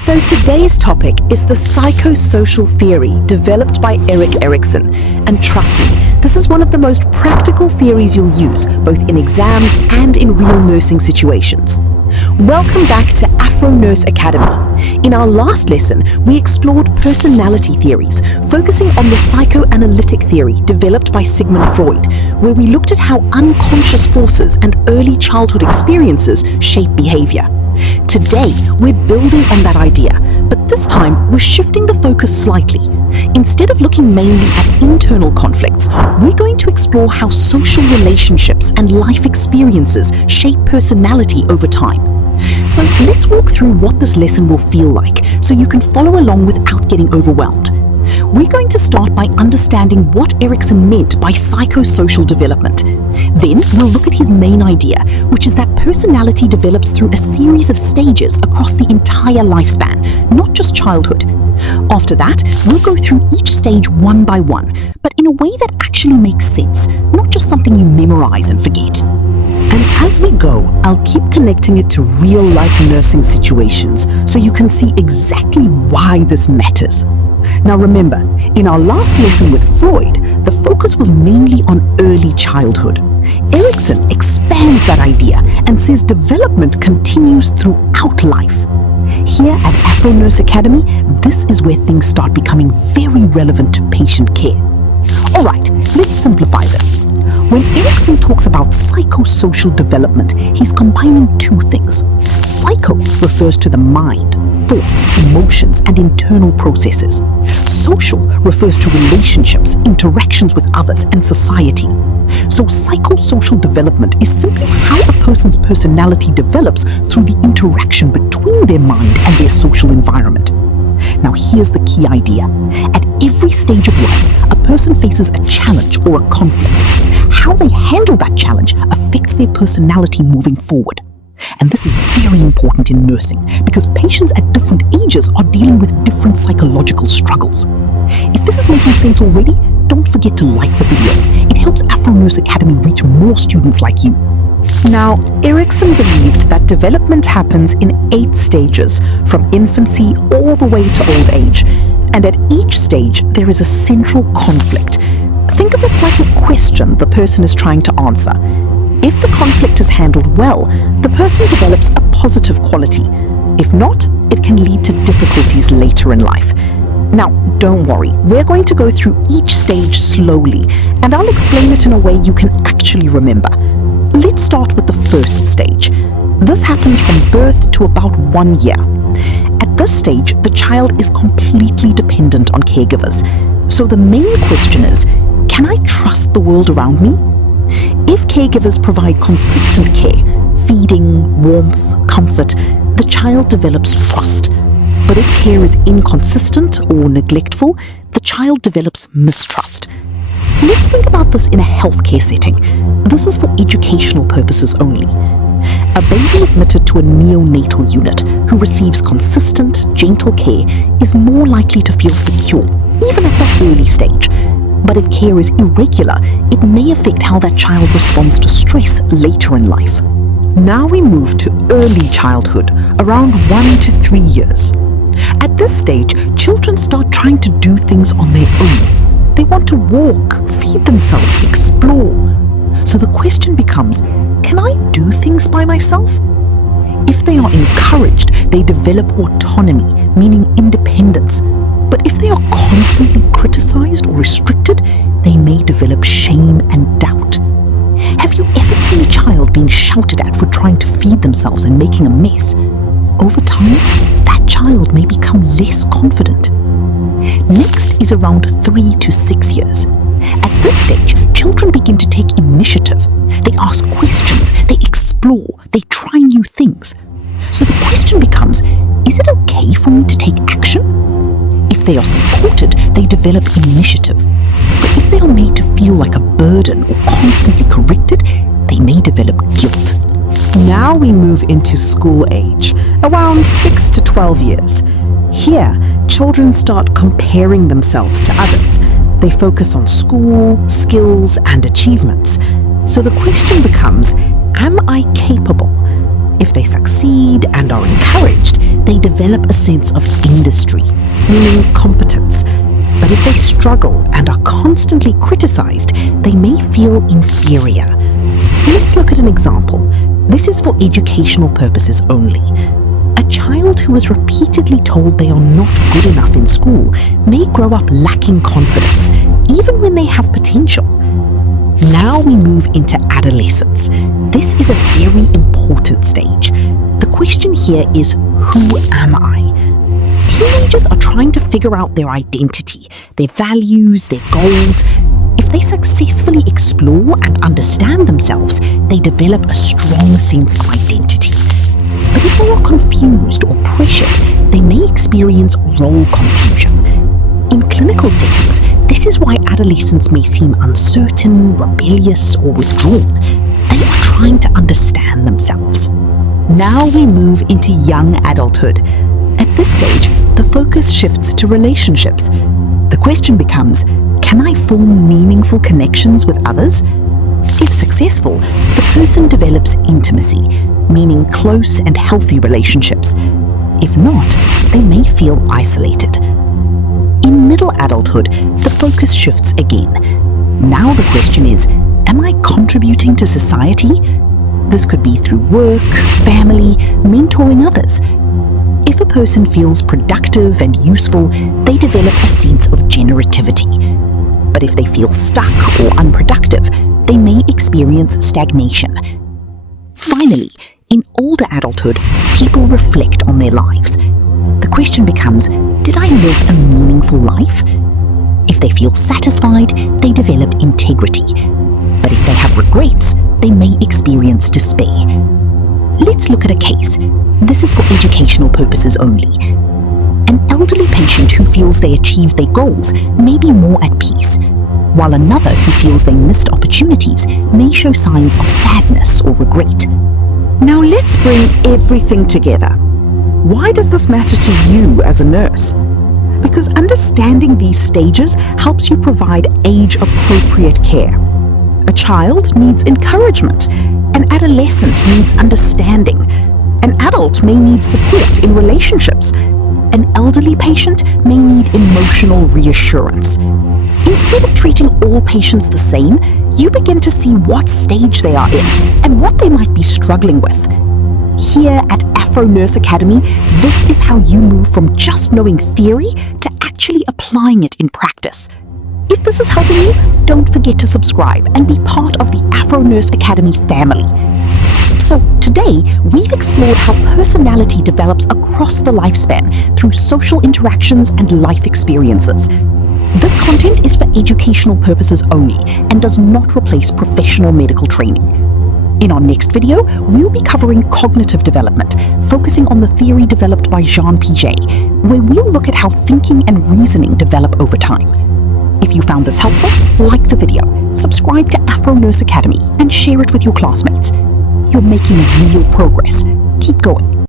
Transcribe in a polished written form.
So today's topic is the psychosocial theory developed by Erik Erikson. And trust me, this is one of the most practical theories you'll use, both in exams and in real nursing situations. Welcome back to AfroNurse Academy. In our last lesson, we explored personality theories, focusing on the psychoanalytic theory developed by Sigmund Freud, where we looked at how unconscious forces and early childhood experiences shape behavior. Today, we're building on that idea, but this time we're shifting the focus slightly. Instead of looking mainly at internal conflicts, we're going to explore how social relationships and life experiences shape personality over time. So let's walk through what this lesson will feel like so you can follow along without getting overwhelmed. We're going to start by understanding what Erikson meant by psychosocial development. Then we'll look at his main idea, which is that personality develops through a series of stages across the entire lifespan, not just childhood. After that, we'll go through each stage one by one, but in a way that actually makes sense, not just something you memorize and forget. And as we go, I'll keep connecting it to real-life nursing situations so you can see exactly why this matters. Now remember, in our last lesson with Freud, the focus was mainly on early childhood. Erikson expands that idea and says development continues throughout life. Here at AfroNurse Academy, this is where things start becoming very relevant to patient care. All right, let's simplify this. When Erikson talks about psychosocial development, he's combining two things. Psycho refers to the mind, thoughts, emotions, and internal processes. Social refers to relationships, interactions with others, and society. So psychosocial development is simply how a person's personality develops through the interaction between their mind and their social environment. Now here's the key idea. At every stage of life, a person faces a challenge or a conflict. How they handle that challenge affects their personality moving forward. And this is very important in nursing because patients at different ages are dealing with different psychological struggles. If this is making sense already, don't forget to like the video. It helps AfroNurse Academy reach more students like you. Now, Erikson believed that development happens in 8 stages, from infancy all the way to old age. And at each stage, there is a central conflict. Think of it like a question the person is trying to answer. If the conflict is handled well, the person develops a positive quality. If not, it can lead to difficulties later in life. Now, don't worry, we're going to go through each stage slowly, and I'll explain it in a way you can actually remember. Let's start with the first stage. This happens from birth to about 1 year. At this stage, the child is completely dependent on caregivers. So the main question is, can I trust the world around me? If caregivers provide consistent care, feeding, warmth, comfort, the child develops trust. But if care is inconsistent or neglectful, the child develops mistrust. Let's think about this in a healthcare setting. This is for educational purposes only. A baby admitted to a neonatal unit who receives consistent, gentle care is more likely to feel secure, even at that early stage. But if care is irregular, it may affect how that child responds to stress later in life. Now we move to early childhood, around 1 to 3 years. At this stage, children start trying to do things on their own. They want to walk, feed themselves, explore. So the question becomes, can I do things by myself? If they are encouraged, they develop autonomy, meaning independence. But if they are constantly criticized or restricted, they may develop shame and doubt. Have you ever seen a child being shouted at for trying to feed themselves and making a mess? Over time, that child may become less confident. Next is around 3 to 6 years. At this stage, children begin to take initiative. They ask questions, they explore, they try new things. So the question becomes, is it okay for me to take action? If they are supported, they develop initiative. But if they are made to feel like a burden or constantly corrected, they may develop guilt. Now we move into school age, around 6 to 12 years. Here, children start comparing themselves to others. They focus on school, skills, and achievements. So the question becomes, am I capable? If they succeed and are encouraged, they develop a sense of industry, meaning competence. But if they struggle and are constantly criticized, they may feel inferior. Let's look at an example. This is for educational purposes only. A child who is repeatedly told they are not good enough in school may grow up lacking confidence, even when they have potential. Now we move into adolescence. This is a very important stage. The question here is, who am I? Teenagers are trying to figure out their identity, their values, their goals. If they successfully explore and understand themselves, they develop a strong sense of identity. But if they are confused or pressured, they may experience role confusion. In clinical settings, this is why adolescents may seem uncertain, rebellious, or withdrawn. They are trying to understand themselves. Now we move into young adulthood. At this stage, the focus shifts to relationships. The question becomes, can I form meaningful connections with others? If successful, the person develops intimacy, meaning close and healthy relationships. If not, they may feel isolated. In middle adulthood, the focus shifts again. Now the question is, am I contributing to society? This could be through work, family, mentoring others. If a person feels productive and useful, they develop a sense of generativity. But if they feel stuck or unproductive, they may experience stagnation. Finally, in older adulthood, people reflect on their lives. The question becomes, did I live a meaningful life? If they feel satisfied, they develop integrity. But if they have regrets, they may experience despair. Let's look at a case. This is for educational purposes only. An elderly patient who feels they achieved their goals may be more at peace, while another who feels they missed opportunities may show signs of sadness or regret. Now let's bring everything together. Why does this matter to you as a nurse? Because understanding these stages helps you provide age-appropriate care. A child needs encouragement. An adolescent needs understanding. An adult may need support in relationships. An elderly patient may need emotional reassurance. Instead of treating all patients the same, you begin to see what stage they are in and what they might be struggling with. Here at AfroNurse Academy, this is how you move from just knowing theory to actually applying it in practice. If this is helping you, don't forget to subscribe and be part of the AfroNurse Academy family. So today, we've explored how personality develops across the lifespan through social interactions and life experiences. This content is for educational purposes only and does not replace professional medical training. In our next video, we'll be covering cognitive development, focusing on the theory developed by Jean Piaget, where we'll look at how thinking and reasoning develop over time. If you found this helpful, like the video, subscribe to AfroNurse Academy, and share it with your classmates. You're making real progress. Keep going.